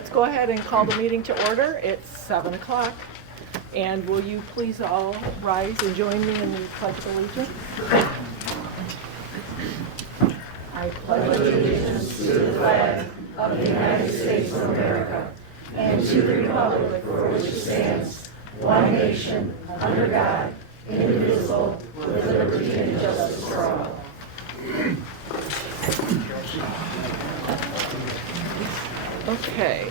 let's go ahead and call the meeting to order. It's 7 o'clock. And will you please all rise and join me in the Pledge of Allegiance? I pledge allegiance to the flag of the United States of America and to the republic for which it stands, one nation, under God, indivisible, with liberty and justice for all. Okay.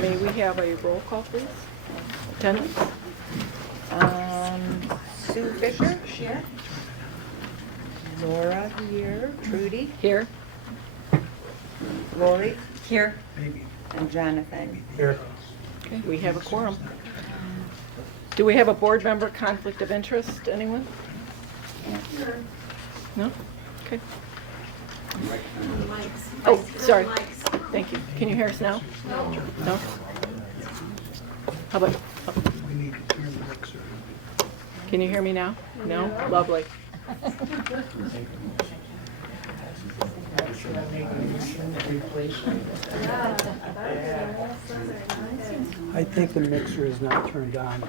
May we have a roll call, please? Attendance? Sue Fisher? Here. Laura here. Trudy? Here. Lori? Here. And Jonathan? Here. Okay, we have a quorum. Do we have a board member conflict of interest? Anyone? No? Okay. Oh, sorry. Thank you. Can you hear us now? No? How about, We need to turn the mixer. can you hear me now? No? Lovely. I think the mixer is not turned on.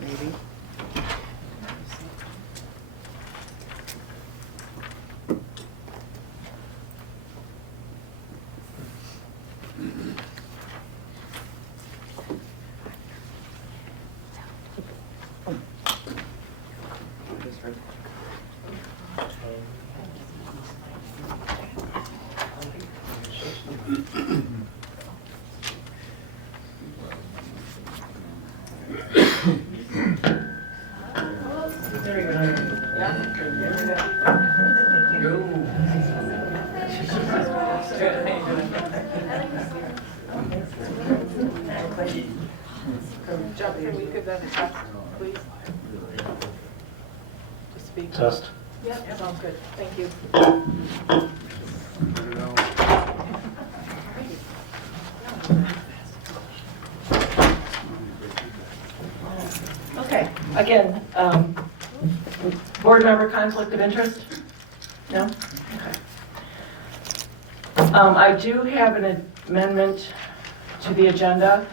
Maybe. Jeff, can we give that a test, please? To speak. Test. Yep, sounds good. Thank you. Okay, again, board member conflict of interest? No? Okay. I do have an amendment to the agenda.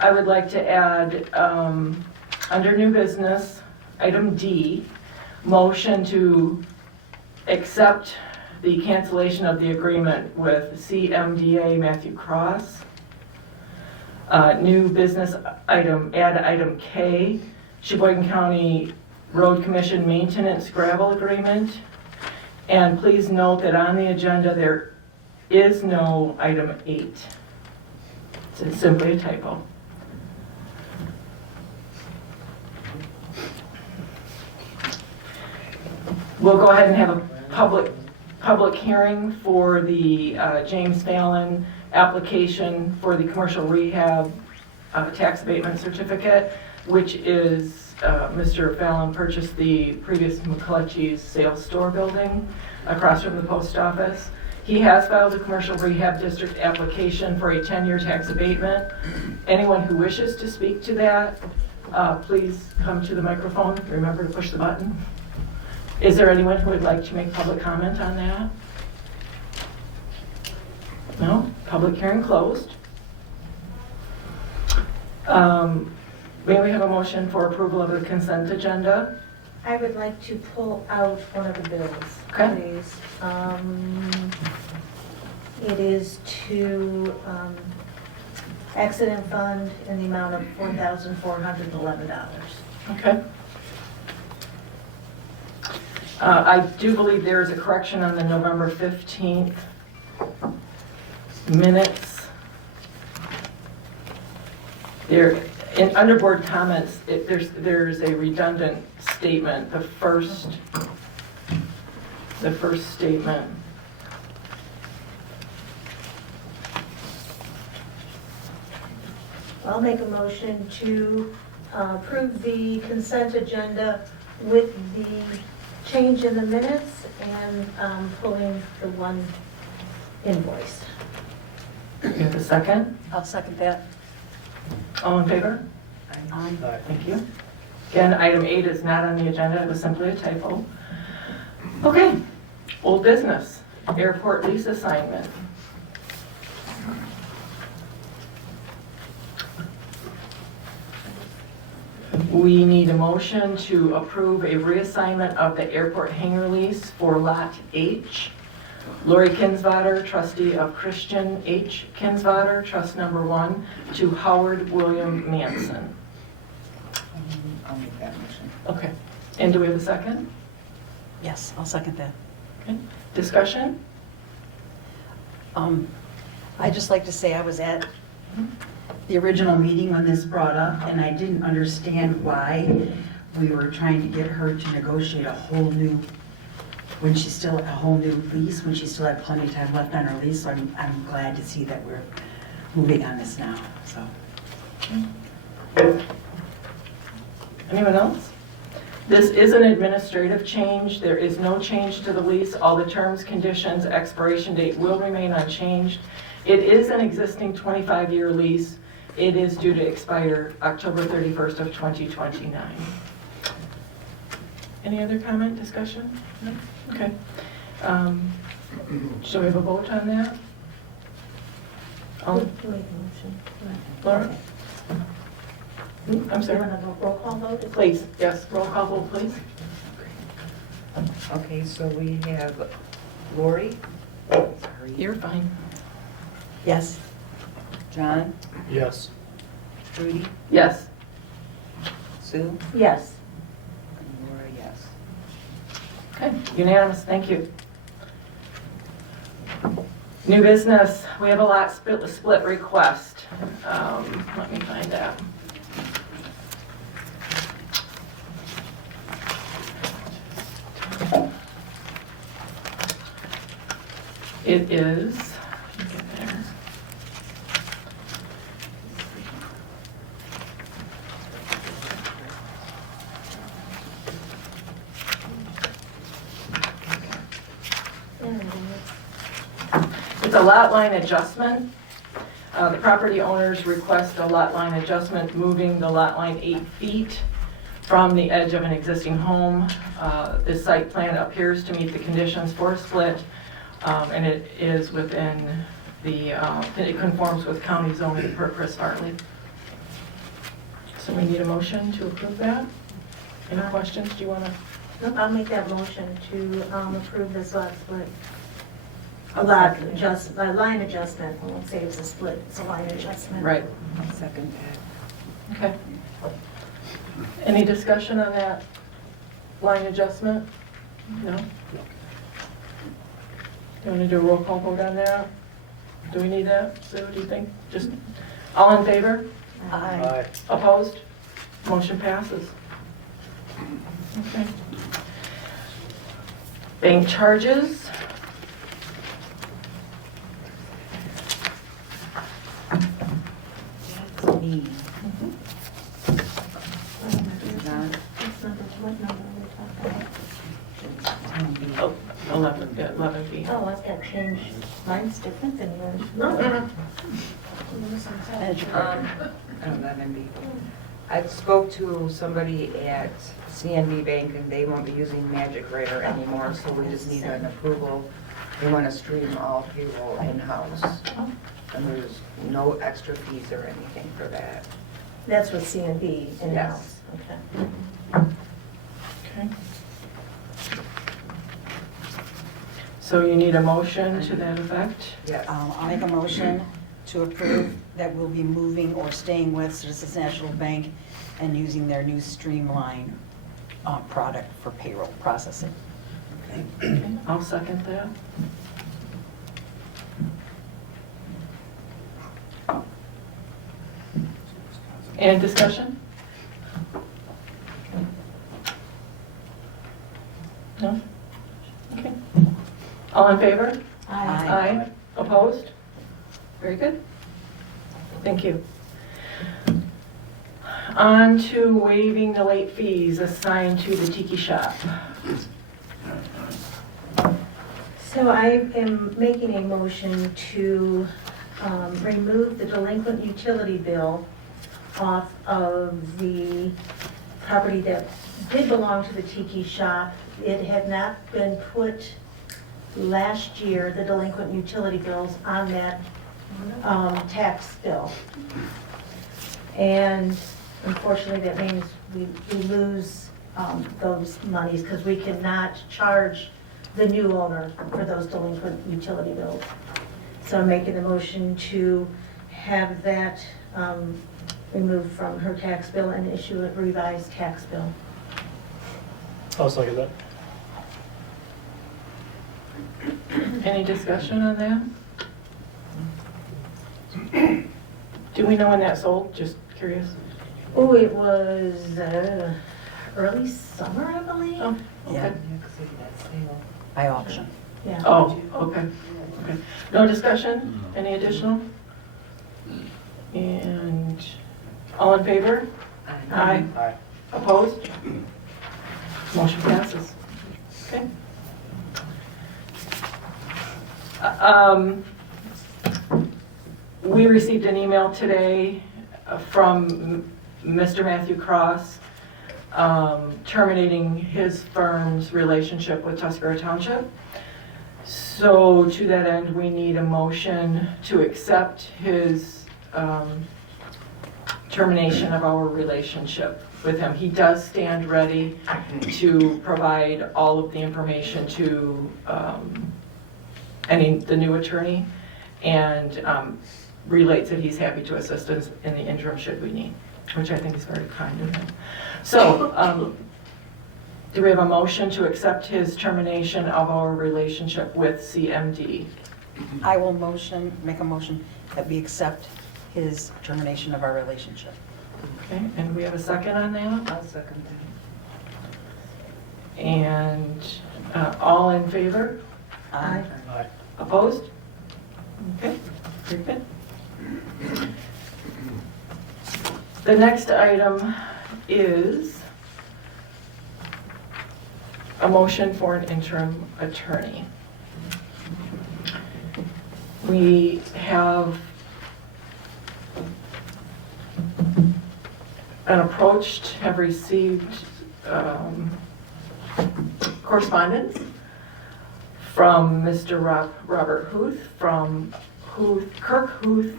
I would like to add, under new business, item D, motion to accept the cancellation of the agreement with CMDA Matthew Cross. New business item, add item K, Sheboygan County Road Commission Maintenance Gravel Agreement. And please note that on the agenda there is no item 8. It's simply a typo. We'll go ahead and have a public hearing for the James Fallon application for the commercial rehab tax abatement certificate, which is Mr. Fallon purchased the previous McClutchy's sales store building across from the post office. He has filed a commercial rehab district application for a 10-year tax abatement. Anyone who wishes to speak to that, please come to the microphone. Remember to push the button. Is there anyone who would like to make public comment on that? No? Public hearing closed. May we have a motion for approval of the consent agenda? I would like to pull out one of the bills, Okay. please. It is to accident fund in the amount of $4,411. Okay. I do believe there is a correction on the November 15th minutes. There, in under board comments, there's a redundant statement. The first statement. I'll make a motion to approve the consent agenda with the change in the minutes and pulling the one invoice. You have a second? I'll second that. All in favor? Aye. Thank you. Again, item 8 is not on the agenda. It was simply a typo. Okay. Old business, airport lease assignment. We need a motion to approve a reassignment of the airport hangar lease for Lot H. Lori Kinsvater, trustee of Christian H. Kinsvater, trust number 1, to Howard William Manson. I'll make that motion. Okay. And do we have a second? Yes, I'll second that. Okay. Discussion? I'd just like to say I was at the original meeting when this brought up, and I didn't understand why we were trying to get her to negotiate a whole new lease, when she still had plenty of time left on her lease. So I'm glad to see that we're moving on this now, so. Anyone else? This is an administrative change. There is no change to the lease. All the terms, conditions, expiration date will remain unchanged. It is an existing 25-year lease. It is due to expire October 31st of 2029. Any other comment, discussion? No? Okay. Shall we have a vote on that? Wait, motion. Laura? I'm Do you sorry. want a roll call vote? Please, yes, roll call vote, please. Okay, so we have Lori. Sorry. You're fine. Yes. John, Yes. Trudy, Yes. Sue, Yes. and Laura, yes. Okay, unanimous, thank you. New business, we have a lot split request. Let me find out. It is, let me get there. It's a lot line adjustment. The property owners request a lot line adjustment, moving the lot line 8 feet from the edge of an existing home. This site plan appears to meet the conditions for a split, and it is within the, it conforms with county zoning per Chris Hartley. So we need a motion to approve that. Any questions? Do you want to? Nope, I'll make that motion to approve this lot split. A line adjustment, I won't say it's a split, it's a line adjustment. Right. I'll second that. Okay. Any discussion on that line adjustment? No? Do you want to do a roll call vote on that? Do we need that? Sue, do you think? Just, all in favor? Aye. Opposed? Motion passes. Okay. Bank charges. That's me. John, What number are we talking about? Oh, 11, yeah, 11B. Oh, I've got changed. Mine's different than yours. No. Adjourn. 11B. I spoke to somebody at CNB Bank and they won't be using Magic Writer anymore, so we just need an approval. They want to stream all payroll in-house. And there's no extra fees or anything for that. That's with CNB in-house. Okay. Okay. So you need a motion to that effect? Yes. I'll make a motion to approve that we'll be moving or staying with Citizens National Bank and using their new Streamline product for payroll processing. Okay, I'll second that. Any discussion? No? Okay. All in favor? Aye. Opposed? Very good. Thank you. On to waiving the late fees assigned to the Tikki shop. So I am making a motion to remove the delinquent utility bill off of the property that did belong to the Tikki shop. It had not been put last year, the delinquent utility bills on that tax bill. And unfortunately, that means we lose those monies because we cannot charge the new owner for those delinquent utility bills. So I'm making a motion to have that removed from her tax bill and issue a revised tax bill. I'll second that. Any discussion on that? Do we know when that sold? Just curious. Oh, it was early summer, I believe. Oh, Yeah. okay. By auction. Yeah. Oh, okay. Okay. No discussion? Any additional? And all in favor? Aye. Aye. Opposed? Motion passes. Okay. We received an email today from Mr. Matthew Cross terminating his firm's relationship with Tuscarora Township. So to that end, we need a motion to accept his termination of our relationship with him. He does stand ready to provide all of the information to the new attorney, and relates that he's happy to assist us in the interim should we need, which I think is very kind of him. So, do we have a motion to accept his termination of our relationship with CMD? I will make a motion that we accept his termination of our relationship. Okay, and we have a second on that? I'll second that. And all in favor? Aye. Aye. Opposed? Okay, very good. The next item is a motion for an interim attorney. We have have received correspondence from Mr. Robert Huth, from Kirk Huth,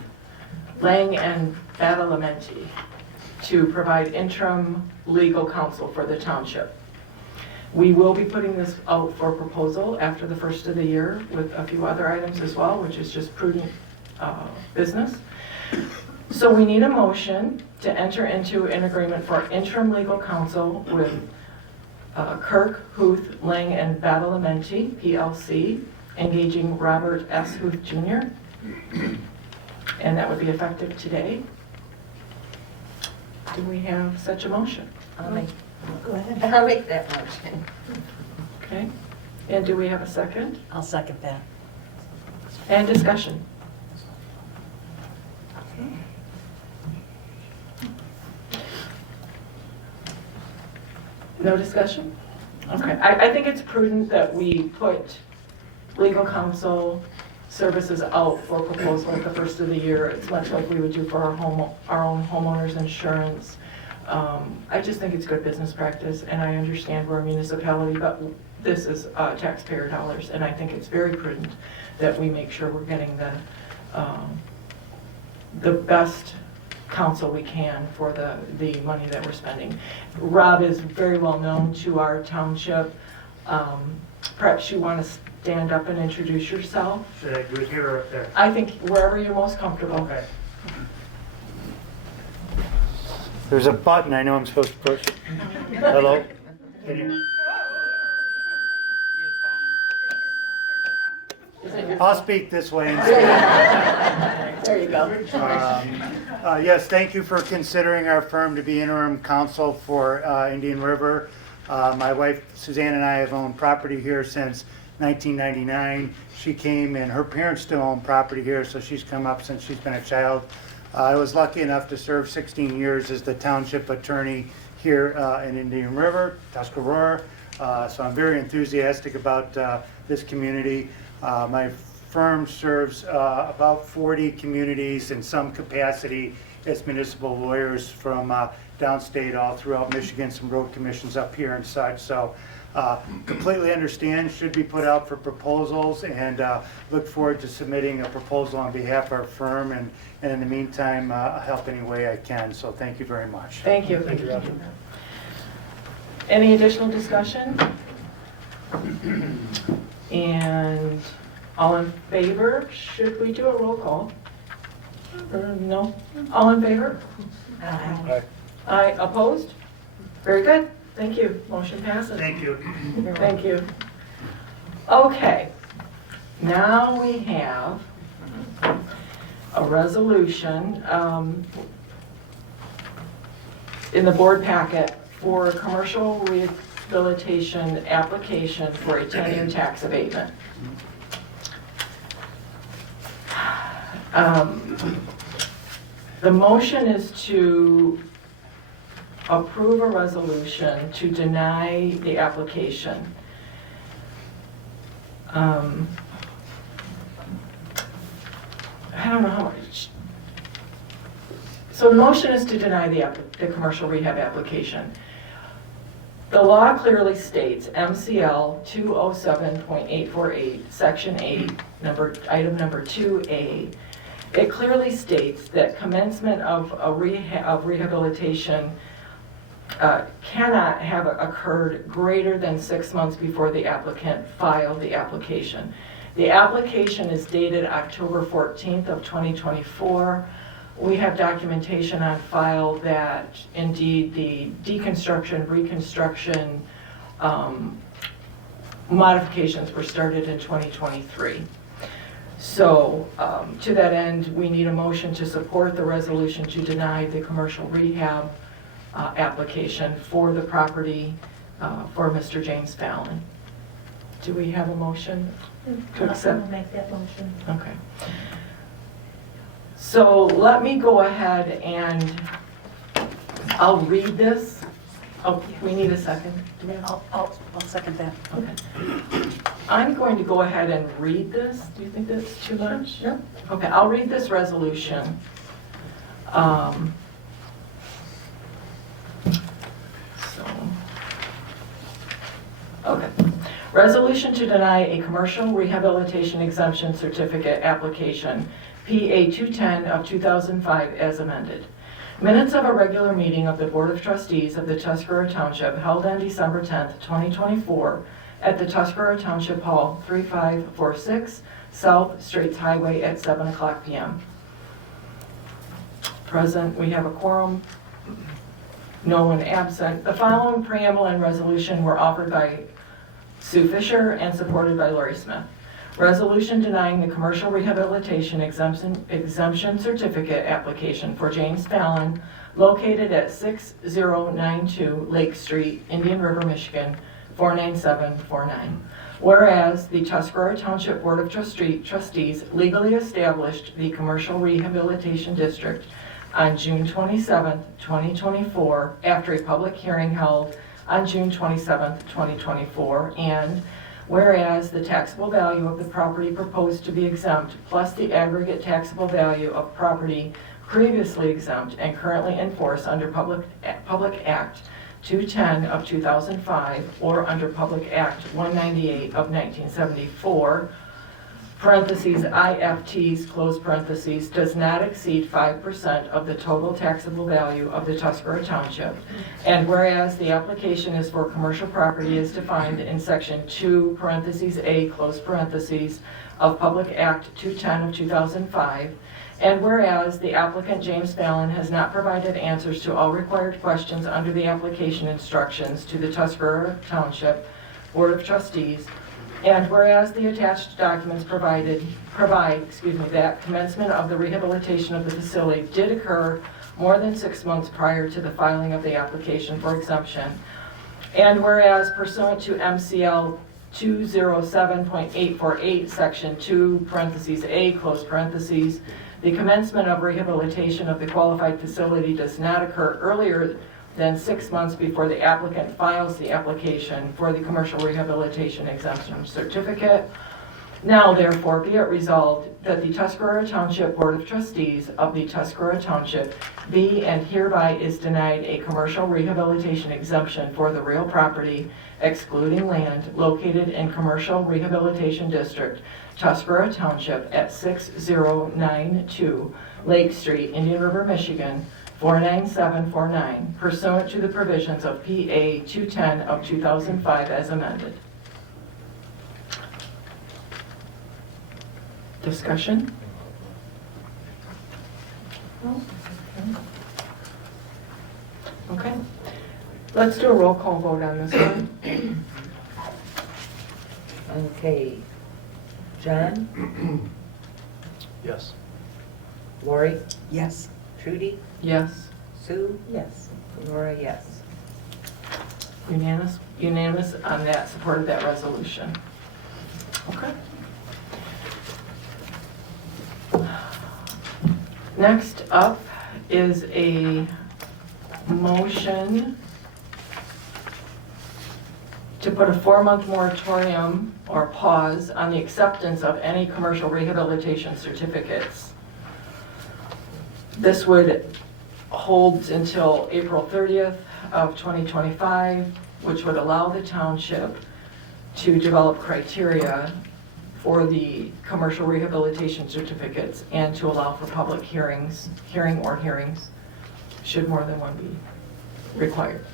Lang and Badalamenti, to provide interim legal counsel for the township. We will be putting this out for proposal after the first of the year with a few other items as well, which is just prudent business. So we need a motion to enter into an agreement for interim legal counsel with Kirk Huth, Lang and Badalamenti, PLC, engaging Robert S. Huth Jr., and that would be effective today. Do we have such a motion? I'll make Go ahead. that motion. Okay. And do we have a second? I'll second that. And discussion? No discussion? Okay. I think it's prudent that we put legal counsel services out for proposal at the first of the year. It's much like we would do for our own homeowners insurance. I just think it's good business practice, and I understand we're a municipality, but this is taxpayer dollars, and I think it's very prudent that we make sure we're getting the best counsel we can for the money that we're spending. Rob is very well known to our township. Perhaps you want to stand up and introduce yourself. Should I do it here or up there? I think wherever you're most comfortable. Okay. There's a button I know I'm supposed to push. Hello? Can you? I'll speak this way instead. There you go. Yes, thank you for considering our firm to be interim counsel for Indian River. My wife Suzanne and I have owned property here since 1999. She came and her parents still own property here, so she's come up since she's been a child. I was lucky enough to serve 16 years as the township attorney here in Indian River, Tuscarora. So I'm very enthusiastic about this community. My firm serves about 40 communities in some capacity as municipal lawyers from downstate all throughout Michigan, some road commissions up here and such. So completely understand, should be put out for proposals, and look forward to submitting a proposal on behalf of our firm, and in the meantime, help any way I can. So thank you very much. Thank you. Thank you, Roger. Any additional discussion? And all in favor? Should we do a roll call? Or no? All in favor? Aye. Aye. Opposed? Very good. Thank you. Motion passes. Thank you. Thank you. Okay. Now we have a resolution in the board packet for a commercial rehabilitation application for a 10-year tax abatement. The motion is to approve a resolution to deny the application. I don't know how much. So the motion is to deny the commercial rehab application. The law clearly states, MCL 207.848, Section 8, item number 2A, it clearly states that commencement of rehabilitation cannot have occurred greater than 6 months before the applicant filed the application. The application is dated October 14th of 2024. We have documentation on file that indeed the deconstruction, reconstruction modifications were started in 2023. So to that end, we need a motion to support the resolution to deny the commercial rehab application for the property for Mr. James Fallon. Do we have a motion to accept? I'll make that motion. Okay. So let me go ahead and I'll read this. Oh, we need a second. Do we have- I'll second that. Okay. I'm going to go ahead and read this. Do you think that's too much? No. Okay, I'll read this resolution. Okay. Resolution to deny a commercial rehabilitation exemption certificate application, PA 210 of 2005 as amended. Minutes of a regular meeting of the Board of Trustees of the Tuscarora Township held on December 10th, 2024 at the Tuscarora Township Hall, 3546 South Straits Highway at 7:00 p.m. Present, we have a quorum. No one absent. The following preamble and resolution were offered by Sue Fisher and supported by Lori Smith. Resolution denying the commercial rehabilitation exemption certificate application for James Fallon, located at 6092 Lake Street, Indian River, Michigan, 49749. Whereas the Tuscarora Township Board of Trustees legally established the commercial rehabilitation district on June 27, 2024, after a public hearing held on June 27, 2024, and whereas the taxable value of the property proposed to be exempt, plus the aggregate taxable value of property previously exempt and currently in force under Public Act 210 of 2005 or under Public Act 198 of 1974, parentheses, IFTs, close parentheses, does not exceed 5% of the total taxable value of the Tuscarora Township. And whereas the application is for commercial property as defined in Section 2, parentheses, A, close parentheses, of Public Act 210 of 2005, and whereas the applicant James Fallon has not provided answers to all required questions under the application instructions to the Tuscarora Township Board of Trustees, and whereas the attached documents provide that commencement of the rehabilitation of the facility did occur more than 6 months prior to the filing of the application for exemption, and whereas pursuant to MCL 207.848, Section 2, parentheses, A, close parentheses, the commencement of rehabilitation of the qualified facility does not occur earlier than 6 months before the applicant files the application for the commercial rehabilitation exemption certificate. Now therefore be it resolved that the Tuscarora Township Board of Trustees of the Tuscarora Township be and hereby is denied a commercial rehabilitation exemption for the real property excluding land located in Commercial Rehabilitation District, Tuscarora Township at 6092 Lake Street, Indian River, Michigan, 49749, pursuant to the provisions of PA 210 of 2005 as amended. Discussion? Okay. Let's do a roll call vote on this one. Okay. John? Yes. Lori? Yes. Trudy? Yes. Sue? Yes. Laura, yes. Unanimous on that, supported that resolution. Okay. Next up is a motion to put a 4-month moratorium or pause on the acceptance of any commercial rehabilitation certificates. This would hold until April 30th of 2025, which would allow the township to develop criteria for the commercial rehabilitation certificates and to allow for public hearings, should more than one be required.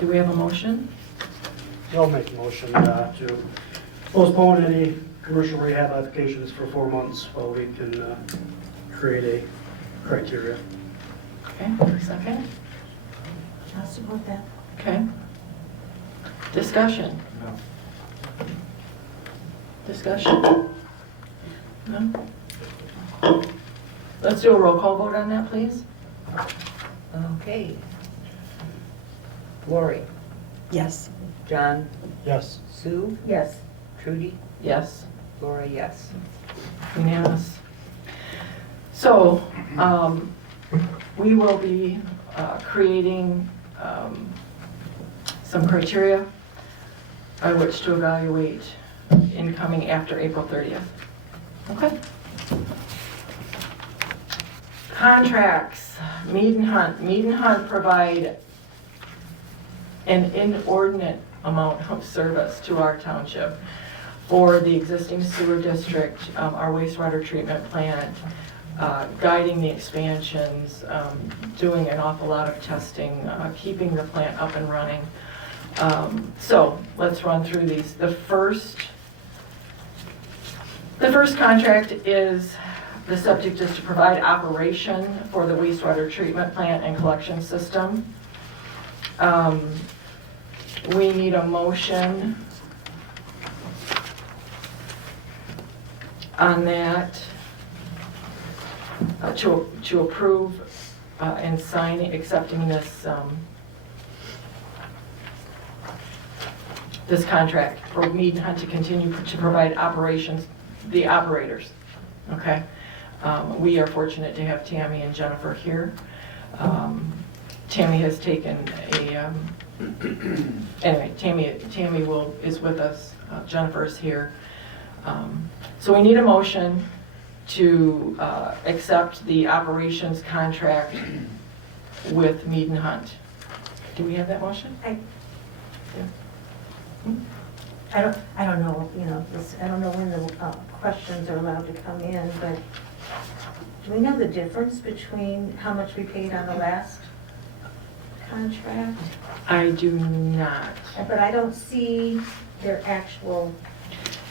Do we have a motion? I'll make a motion to postpone any commercial rehab applications for 4 months while we can create a criteria. Okay, for a second. I'll support that. Okay. Discussion? Discussion? No? Let's do a roll call vote on that, please. Okay. Lori? Yes. John? Yes. Sue? Yes. Trudy? Yes. Laura, yes. Unanimous. So, we will be creating some criteria by which to evaluate incoming after April 30th. Okay. Contracts, Mead and Hunt. Mead and Hunt provide an inordinate amount of service to our township for the existing sewer district, our wastewater treatment plant, guiding the expansions, doing an awful lot of testing, keeping the plant up and running. So let's run through these. The first contract is the subject is to provide operation for the wastewater treatment plant and collection system. We need a motion on that to approve and sign accepting this this contract for Mead and Hunt to continue to provide operations, the operators. Okay. We are fortunate to have Tammy and Jennifer here. Tammy has taken a anyway. Tammy is with us. Jennifer's here. So we need a motion to accept the operations contract with Mead and Hunt. Do we have that motion? I don't know, I don't know when the questions are allowed to come in, but do we know the difference between how much we paid on the last contract? I do not. But I don't see their actual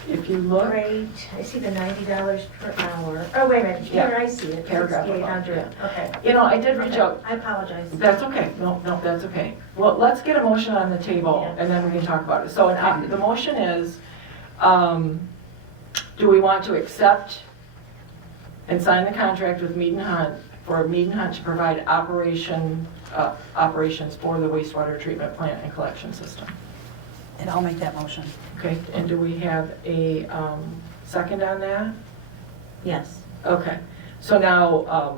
If you look, rate. I see the $90 per hour. Oh, wait a minute, Yeah. here I see it, Paragraph above, 6,800. Okay. I did reach out. I apologize. That's okay. No, that's okay. Well, let's get a motion on the table and then we can talk about it. So the motion is, do we want to accept and sign the contract with Mead and Hunt for Mead and Hunt to provide operations for the wastewater treatment plant and collection system? And I'll make that motion. Okay, and do we have a second on that? Yes. Okay, so now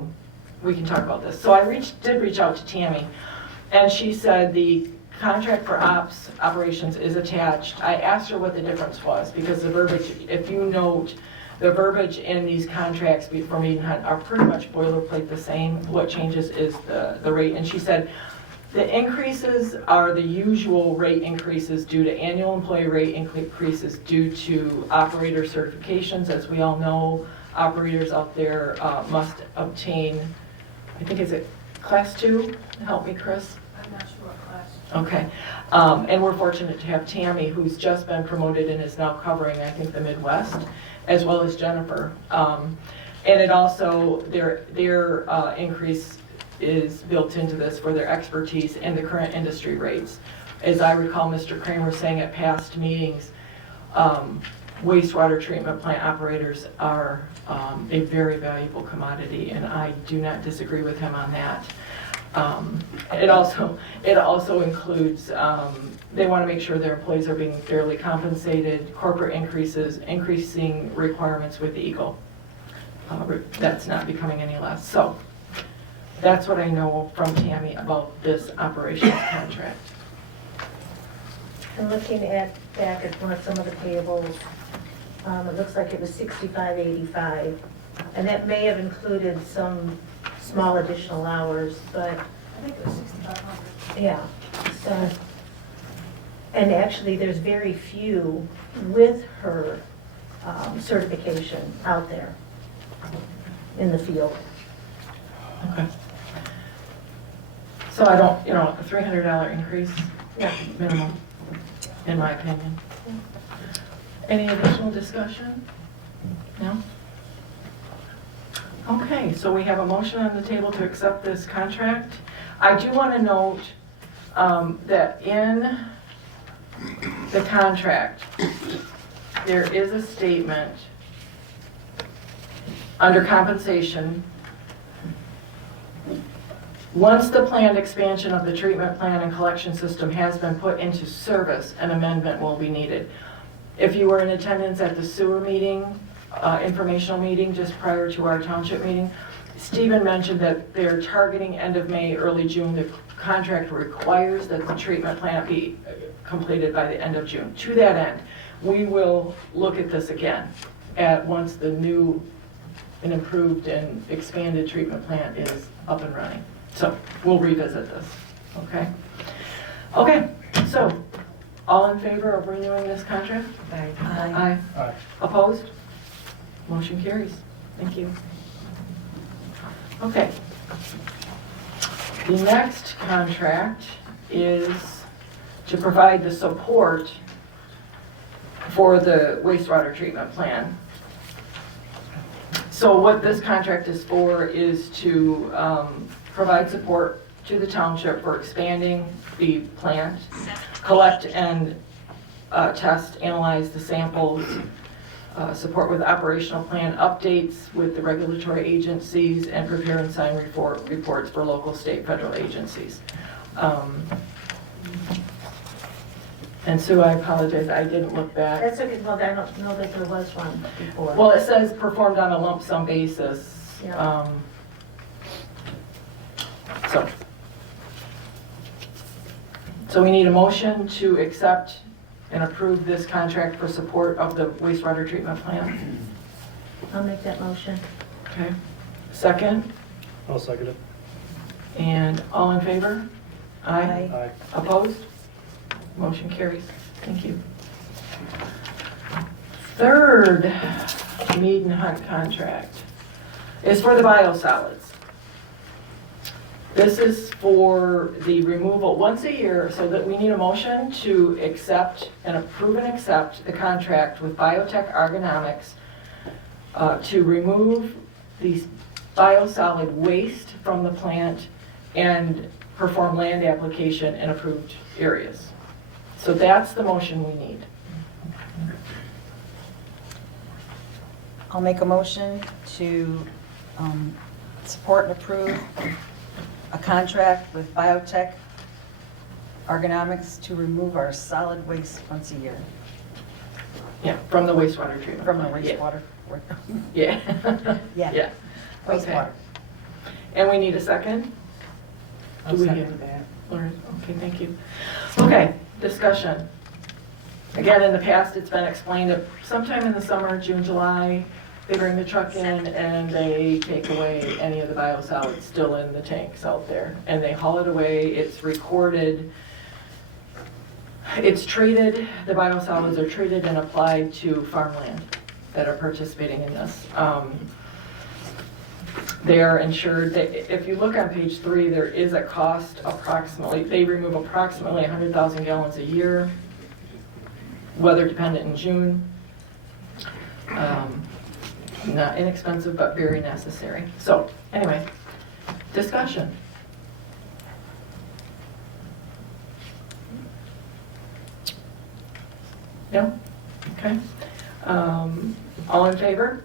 we can talk about this. So I did reach out to Tammy, and she said the contract for operations is attached. I asked her what the difference was, because the verbiage, if you note, the verbiage in these contracts for Mead and Hunt are pretty much boilerplate the same. What changes is the rate, and she said, the increases are the usual rate increases due to annual employee rate increases due to operator certifications. As we all know, operators out there must obtain, I think, is it class 2? Help me, Chris. I'm not sure what class. Okay. And we're fortunate to have Tammy, who's just been promoted and is now covering, I think, the Midwest, as well as Jennifer. And it also, their increase is built into this for their expertise and the current industry rates. As I recall Mr. Kramer saying at past meetings, wastewater treatment plant operators are a very valuable commodity, and I do not disagree with him on that. It also includes, they want to make sure their employees are being fairly compensated, corporate increases, increasing requirements with Eagle. That's not becoming any less. So that's what I know from Tammy about this operations contract. And looking back at some of the payables, it looks like it was $65.85, and that may have included some small additional hours, but I think it was 6,500. yeah. So, and actually, there's very few with her certification out there in the field. Okay. So I don't, a $300 increase, Yeah. minimum, in my opinion. Any additional discussion? No? Okay, so we have a motion on the table to accept this contract. I do want to note that in the contract, there is a statement under compensation. Once the planned expansion of the treatment plant and collection system has been put into service, an amendment will be needed. If you were in attendance at the sewer meeting, informational meeting just prior to our township meeting, Stephen mentioned that they're targeting end of May, early June. The contract requires that the treatment plant be completed by the end of June. To that end, we will look at this again once the new and improved and expanded treatment plant is up and running. So we'll revisit this, okay? Okay, so all in favor of renewing this contract? Aye. Aye. Aye. Opposed? Motion carries. Thank you. Okay. The next contract is to provide the support for the wastewater treatment plan. So what this contract is for is to provide support to the township for expanding the plant, collect and test, analyze the samples, support with operational plan updates with the regulatory agencies, and prepare and sign reports for local, state, federal agencies. And Sue, I apologize, I didn't look back. That's okay, well, I don't know that there was one before. Well, it says performed on a lump sum basis. Yeah. So we need a motion to accept and approve this contract for support of the wastewater treatment plant. I'll make that motion. Okay. Second, I'll second it. and all in favor? Aye. Aye. Opposed? Motion carries. Thank you. Third Mead and Hunt contract is for the BioSolids. This is for the removal once a year, so that we need a motion to accept and approve and accept the contract with BioTech Argronomics to remove the biosolid waste from the plant and perform land application in approved areas. So that's the motion we need. I'll make a motion to support and approve a contract with BioTech Argronomics to remove our solid waste once a year Yeah, from the wastewater treatment. from the plant. wastewater. Yeah. Yeah. Yeah. Wastewater. And we need a second? I'll Do we second have- that. Lauren, okay, thank you. Okay, discussion. Again, in the past, it's been explained that sometime in the summer, June, July, they bring the truck in and they take away any of the biosolids still in the tanks out there. And they haul it away, it's recorded, it's treated, the biosolids are treated and applied to farmland that are participating in this. They are insured, if you look on page 3, there is a cost approximately, they remove approximately 100,000 gallons a year, weather dependent in June. Not inexpensive, but very necessary. So, anyway, discussion. No? Okay. All in favor?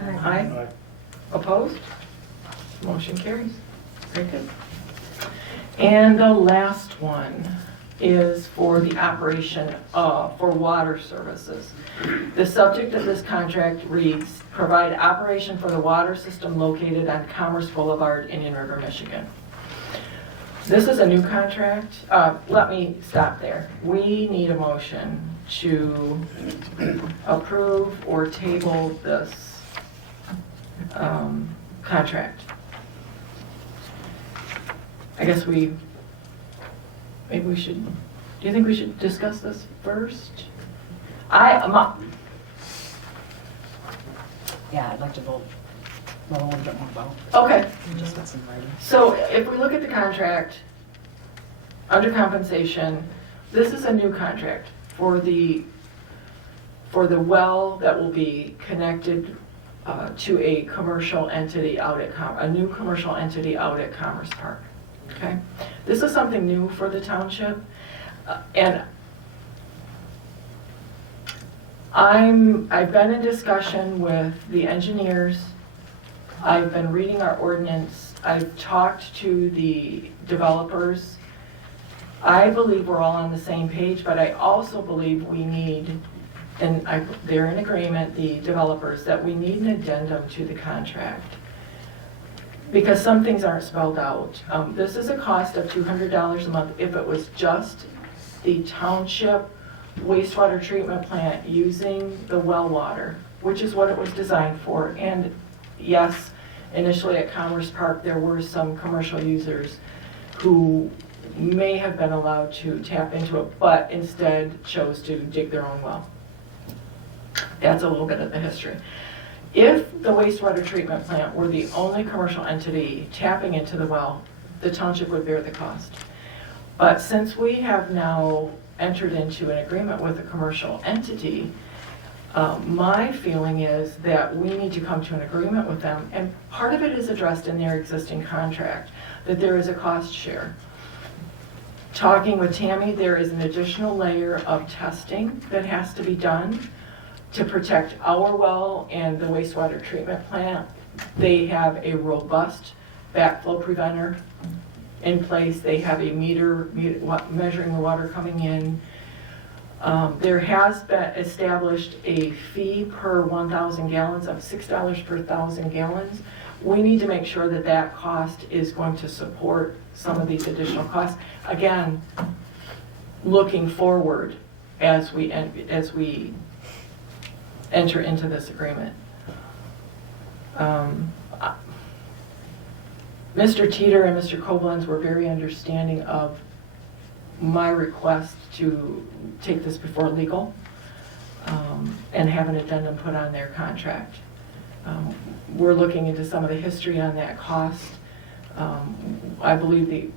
Aye. Opposed? Motion carries. Very good. And the last one is for the operation for water services. The subject of this contract reads, provide operation for the water system located on Commerce Boulevard, Indian River, Michigan. This is a new contract. Let me stop there. We need a motion to approve or table this contract. I guess maybe we should, do you think we should discuss this first? Yeah, I'd like to vote, well, a little bit more about, Okay, just got some writing. so if we look at the contract, under compensation, this is a new contract for the well that will be connected to a commercial entity out at, a new commercial entity out at Commerce Park. Okay, this is something new for the township, and I've been in discussion with the engineers. I've been reading our ordinance. I've talked to the developers. I believe we're all on the same page, but I also believe we need, and they're in agreement, the developers, that we need an addendum to the contract, because some things aren't spelled out. This is a cost of $200 a month if it was just the township wastewater treatment plant using the well water, which is what it was designed for. And yes, initially at Commerce Park, there were some commercial users who may have been allowed to tap into it, but instead chose to dig their own well. That's a little bit of the history. If the wastewater treatment plant were the only commercial entity tapping into the well, the township would bear the cost. But since we have now entered into an agreement with a commercial entity, my feeling is that we need to come to an agreement with them, and part of it is addressed in their existing contract, that there is a cost share. Talking with Tammy, there is an additional layer of testing that has to be done to protect our well and the wastewater treatment plant. They have a robust backflow preventer in place. They have a meter measuring the water coming in. There has been established a fee per 1,000 gallons of $6 per 1,000 gallons. We need to make sure that that cost is going to support some of these additional costs. Again, looking forward as we enter into this agreement. Mr. Teeter and Mr. Koblenz were very understanding of my request to take this before legal and have an addendum put on their contract. We're looking into some of the history on that cost. I believe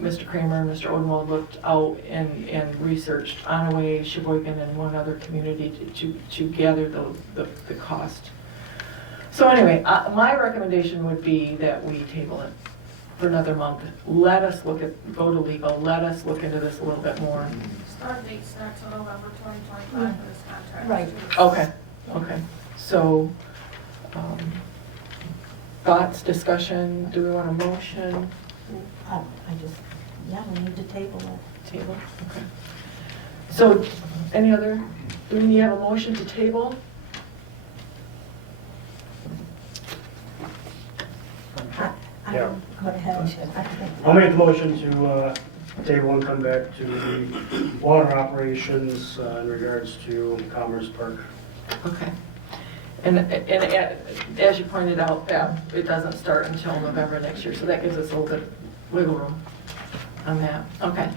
Mr. Kramer and Mr. Odenwald looked out and researched Onaway, Sheboygan, and one other community to gather the cost. So anyway, my recommendation would be that we table it for another month. Let us go to legal, let us look into this a little bit more. Start date starts on November 2025 for this contract. Right. Okay, so, thoughts, discussion, do we want a motion? We need to table it. Table, okay. So, do we have a motion to table? I Yeah. Go ahead. I'll make the motion to table and come back to the water operations in regards to Commerce Park. Okay. And as you pointed out, it doesn't start until November next year, so that gives us a little bit of wiggle room on that. Okay.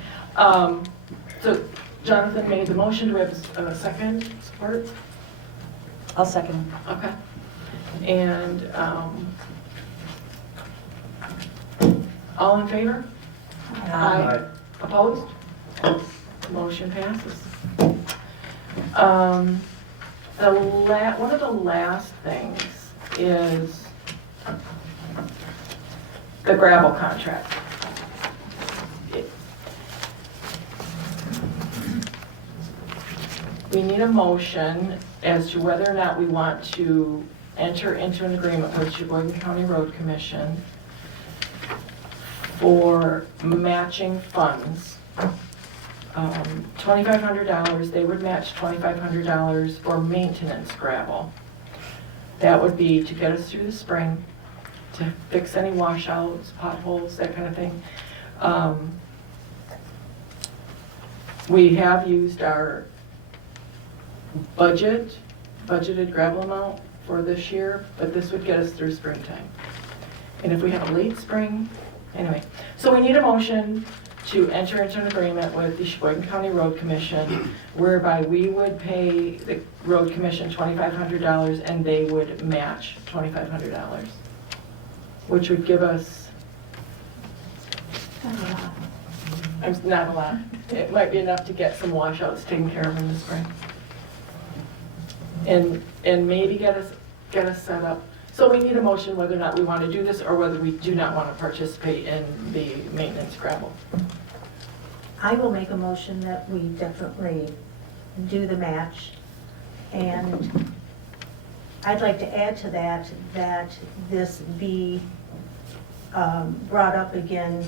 So Jonathan made the motion. Do we have a second support? I'll second. Okay. And all in favor? Aye. Opposed? Motion passes. One of the last things is the gravel contract. We need a motion as to whether or not we want to enter into an agreement with Sheboygan County Road Commission for matching funds. $2,500, they would match $2,500 for maintenance gravel. That would be to get us through the spring, to fix any washouts, potholes, that kind of thing. We have used our budgeted gravel amount for this year, but this would get us through springtime. And if we have a late spring, anyway. So we need a motion to enter into an agreement with the Sheboygan County Road Commission whereby we would pay the Road Commission $2,500 and they would match $2,500, which would give us, not a lot. It might be enough to get some washouts taken care of in the spring. And maybe get us set up. So we need a motion whether or not we want to do this or whether we do not want to participate in the maintenance gravel. I will make a motion that we definitely do the match. And I'd like to add to that this be brought up again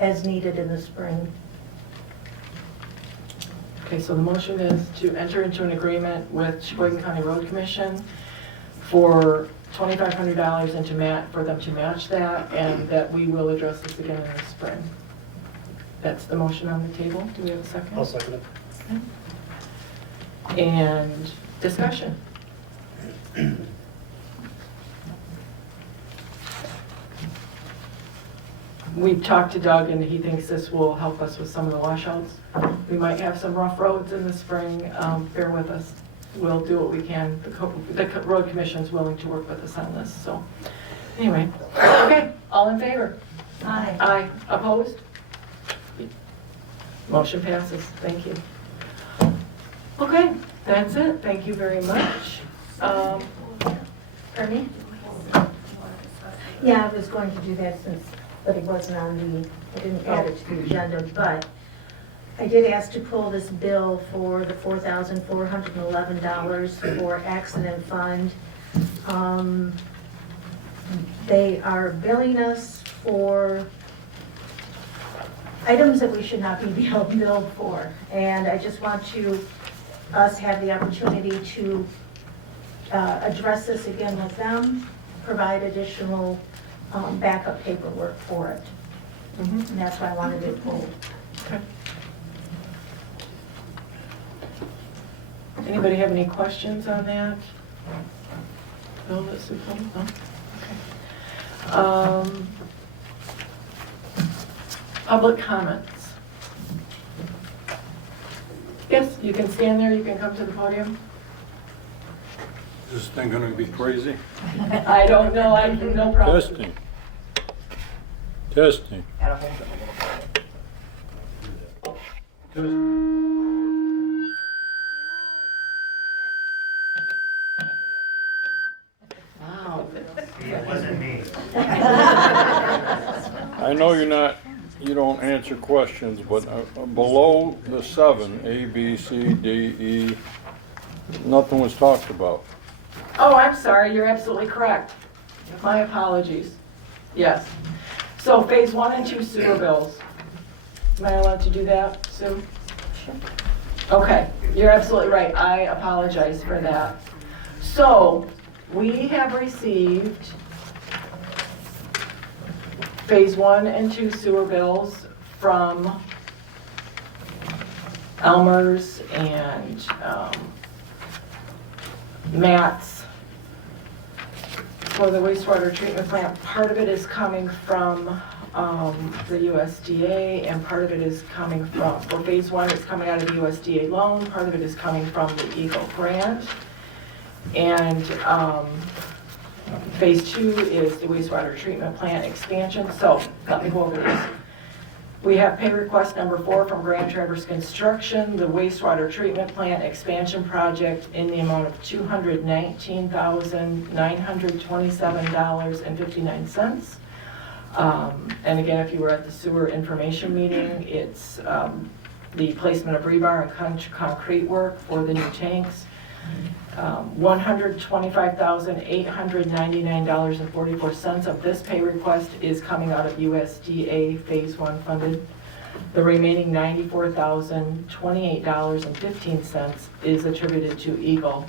as needed in the spring. Okay, so the motion is to enter into an agreement with Sheboygan County Road Commission for $2,500 and for them to match that, and that we will address this again in the spring. That's the motion on the table. Do we have a second? I'll second it. Okay. And discussion. We've talked to Doug and he thinks this will help us with some of the washouts. We might have some rough roads in the spring. Bear with us. We'll do what we can. The road commission's willing to work with us on this, so. Anyway, okay, all in favor? Aye. Aye. Opposed? Motion passes. Thank you. Okay, that's it. Thank you very much. Ernie? Yeah, I was going to do that but it wasn't I didn't add it to the agenda, but I did ask to pull this bill for the $4,411 for accident fund. They are billing us for items that we should not be billed for. And I just want us have the opportunity to address this again with them, provide additional backup paperwork for it. And that's why I wanted it pulled. Okay. Anybody have any questions on that? No, that's it. No? Okay. Public comments. Yes, you can stand there, you can come to the podium. Is this thing gonna be crazy? I don't know, I have no problem. Testing. Testing. Wow. It wasn't me. I know you don't answer questions, but below the 7, A, B, C, D, E, nothing was talked about. Oh, I'm sorry, you're absolutely correct. My apologies. Yes. So phase 1 and 2 sewer bills. Am I allowed to do that, Sue? Sure. Okay, you're absolutely right. I apologize for that. So we have received Phase 1 and 2 sewer bills from Elmer's and Matt's for the wastewater treatment plant. Part of it is coming from the USDA, and part of it is coming from, for Phase 1, it's coming out of the USDA loan, part of it is coming from the Eagle grant. And Phase 2 is the wastewater treatment plant expansion. So let me go over these. We have pay request number 4 from Grand Traverse Construction, the wastewater treatment plant expansion project in the amount of $219,927.59. And again, if you were at the sewer information meeting, it's the placement of rebar and concrete work for the new tanks. $125,899.44 of this pay request is coming out of USDA Phase 1 funded. The remaining $94,028.15 is attributed to Eagle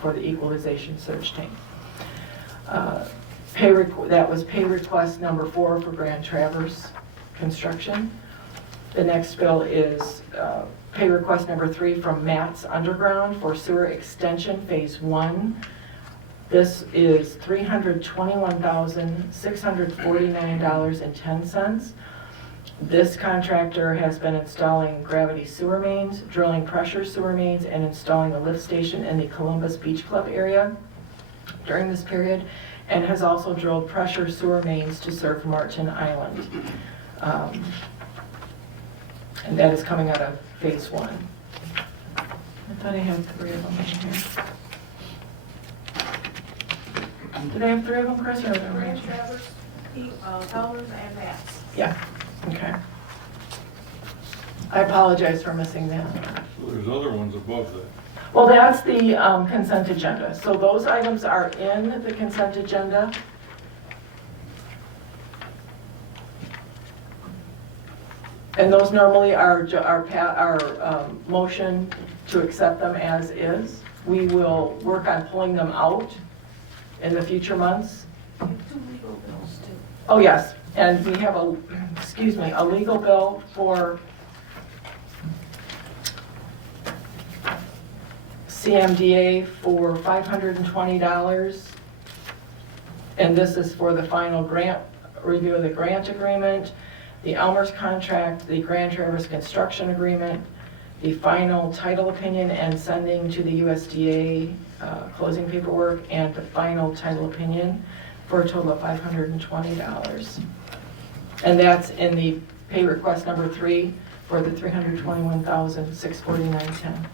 for the equalization surge tank. That was pay request number 4 for Grand Traverse Construction. The next bill is pay request number 3 from Matt's Underground for sewer extension Phase 1. This is $321,649.10. This contractor has been installing gravity sewer mains, drilling pressure sewer mains, and installing a lift station in the Columbus Beach Club area during this period, and has also drilled pressure sewer mains to serve Martin Island. And that is coming out of Phase 1. I thought I had 3 of them in here. Did I have 3 of them, Chris? Or Grand Traverse, Elmer's, and Matt's. yeah, okay. I apologize for missing that. So there's other ones above that. Well, that's the consent agenda. So those items are in the consent agenda. And those normally are motion to accept them as is. We will work on pulling them out in the future months. We have 2 legal bills too. Oh, yes, and we have a legal bill for CMDA for $520. And this is for the final grant, review of the grant agreement, the Elmer's contract, the Grand Traverse construction agreement, the final title opinion and sending to the USDA closing paperwork, and the final title opinion for a total of $520. And that's in the pay request number 3 for the $321,649.10.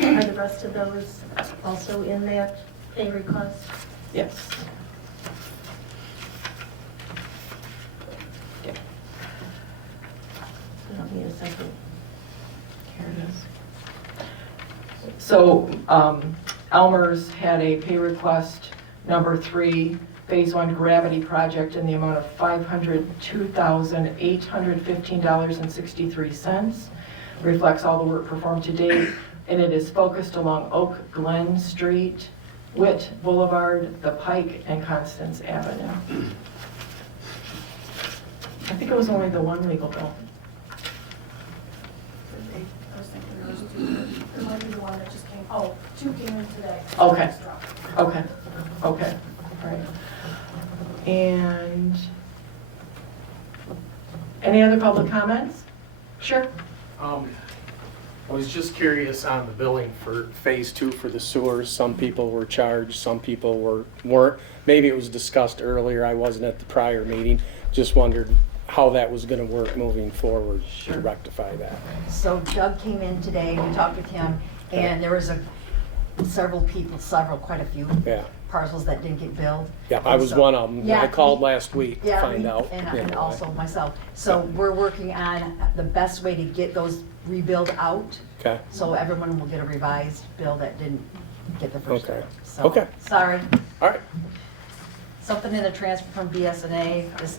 Are the rest of those also in that pay request? Yes. We don't need a second. Here it is. So Elmer's had a pay request number 3, Phase 1 gravity project in the amount of $502,815.63. Reflects all the work performed to date, and it is focused along Oak Glen Street, Witt Boulevard, the Pike, and Constance Avenue. I think it was only the one legal bill. I was thinking those 2, there might be the one that just came, 2 came in today. Okay. Okay, all right. And any other public comments? Sure. I was just curious on the billing for Phase 2 for the sewers. Some people were charged, some people weren't. Maybe it was discussed earlier, I wasn't at the prior meeting. Just wondered how that was going to work moving forward to rectify that. So Doug came in today, we talked with him, and there was quite a few Yeah, parcels that didn't get billed. yeah, I was one of them. Yeah, I called last week to Yeah, find me- out. and also myself. So we're working on the best way to get those rebilled out, Okay, so everyone will get a revised bill that didn't get the first Okay. bill. So, Okay. Sorry. all right. Something in the transfer from BSNA, this,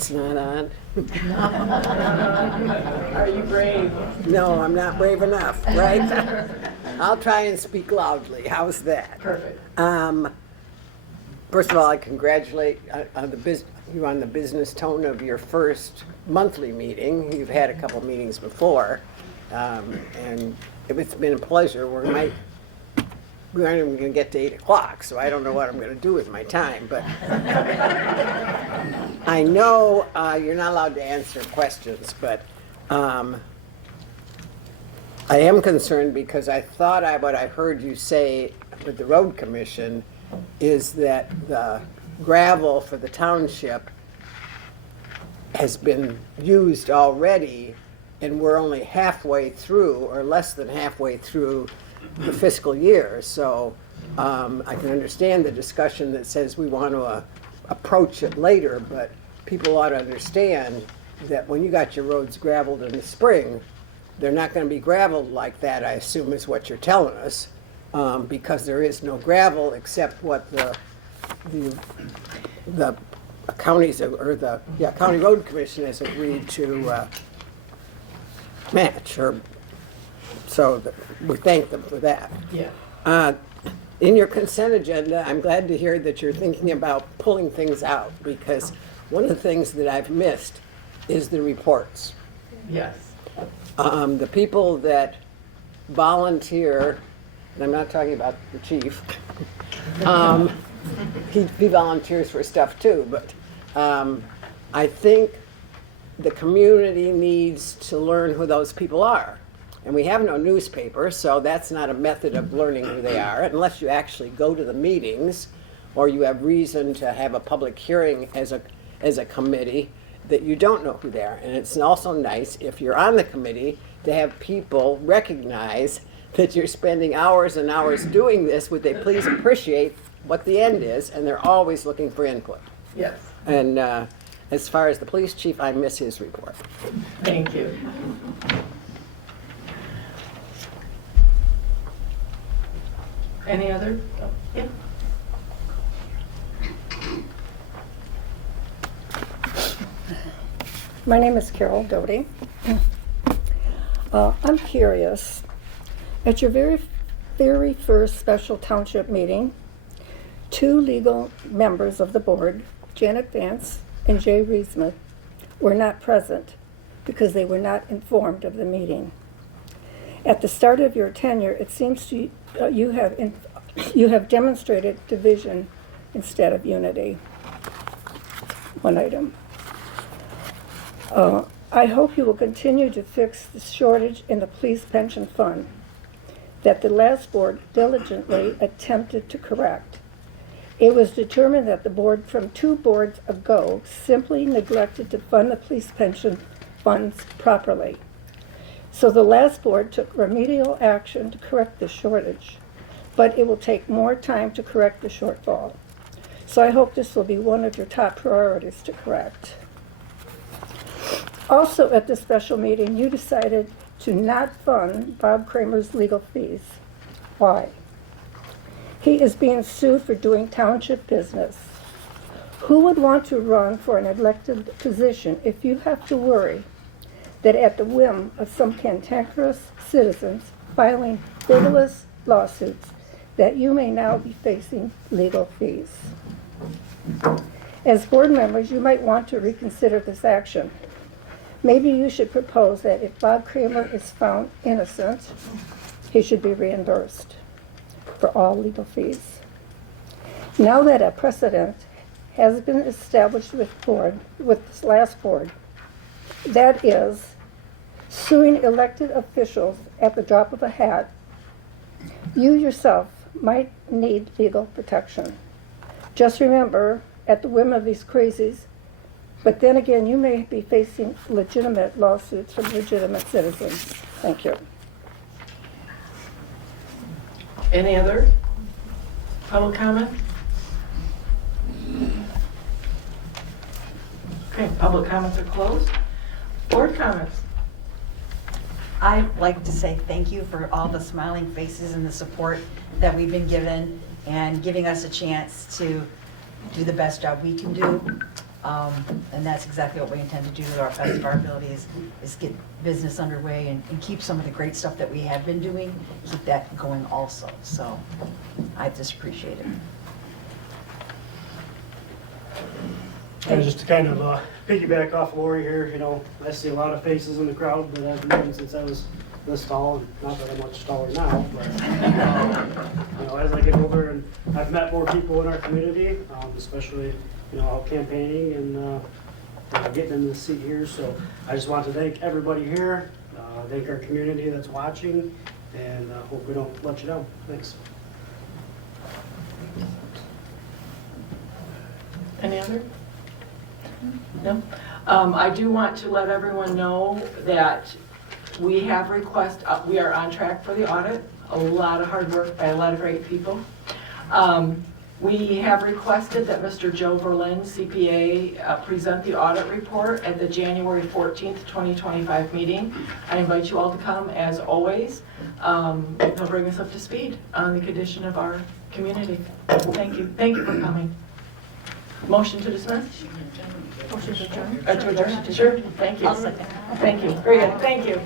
It's not on. Are you brave? No, I'm not brave enough, right? I'll try and speak loudly. How's that? Perfect. First of all, I congratulate you on the business tone of your first monthly meeting. You've had a couple meetings before, and it's been a pleasure. We aren't even going to get to 8 o'clock, so I don't know what I'm going to do with my time. But I know you're not allowed to answer questions, but I am concerned because I thought what I heard you say with the road commission is that the gravel for the township has been used already, and we're only halfway through, or less than halfway through, the fiscal year. So I can understand the discussion that says we want to approach it later, but people ought to understand that when you got your roads gravelled in the spring, they're not going to be gravelled like that, I assume is what you're telling us, because there is no gravel except what the counties, or the county road commission has agreed to match, so we thank them for that. Yeah. In your consent agenda, I'm glad to hear that you're thinking about pulling things out, because one of the things that I've missed is the reports. Yes. The people that volunteer, and I'm not talking about the chief, he volunteers for stuff too, but I think the community needs to learn who those people are. And we have no newspaper, so that's not a method of learning who they are, unless you actually go to the meetings or you have reason to have a public hearing as a committee that you don't know who they are. And it's also nice, if you're on the committee, to have people recognize that you're spending hours and hours doing this. Would they please appreciate what the end is? And they're always looking for input. Yes. And as far as the police chief, I miss his report. Thank you. Any other? Yeah. My name is Carol Doty. I'm curious, at your very first special township meeting, 2 legal members of the board, Janet Vance and Jay Reesman, were not present because they were not informed of the meeting. At the start of your tenure, it seems to you have demonstrated division instead of unity. One item. I hope you will continue to fix the shortage in the police pension fund that the last board diligently attempted to correct. It was determined that the board from 2 boards ago simply neglected to fund the police pension funds properly. So the last board took remedial action to correct the shortage, but it will take more time to correct the shortfall. So I hope this will be one of your top priorities to correct. Also at the special meeting, you decided to not fund Bob Kramer's legal fees. Why? He is being sued for doing township business. Who would want to run for an elected position if you have to worry that at the whim of some cantankerous citizens filing frivolous lawsuits that you may now be facing legal fees? As board members, you might want to reconsider this action. Maybe you should propose that if Bob Kramer is found innocent, he should be reimbursed for all legal fees. Now that a precedent has been established with this last board, that is, suing elected officials at the drop of a hat, you yourself might need legal protection. Just remember, at the whim of these crazies, but then again, you may be facing legitimate lawsuits from legitimate citizens. Thank you. Any other public comment? Okay, public comments are closed. Board comments? I'd like to say thank you for all the smiling faces and the support that we've been given and giving us a chance to do the best job we can do. And that's exactly what we intend to do to our best of our abilities, is get business underway and keep some of the great stuff that we have been doing, keep that going also. So I just appreciate it. And just to kind of piggyback off Lori here, you know, I see a lot of faces in the crowd that I've known since I was this tall, and not that I'm much taller now, but, you know, as I get older, and I've met more people in our community, especially, you know, out campaigning and getting in the seat here. So I just want to thank everybody here, thank our community that's watching, and hope we don't let you down. Thanks. Any other? No? I do want to let everyone know that we have we are on track for the audit. A lot of hard work by a lot of great people. We have requested that Mr. Joe Verlin, CPA, present the audit report at the January 14th, 2025 meeting. I invite you all to come, as always. He'll bring us up to speed on the condition of our community. Thank you. Thank you for coming. Motion to dismiss? Motion to adjourn? To adjourn? Sure. Thank you. Thank you. Very good. Thank you.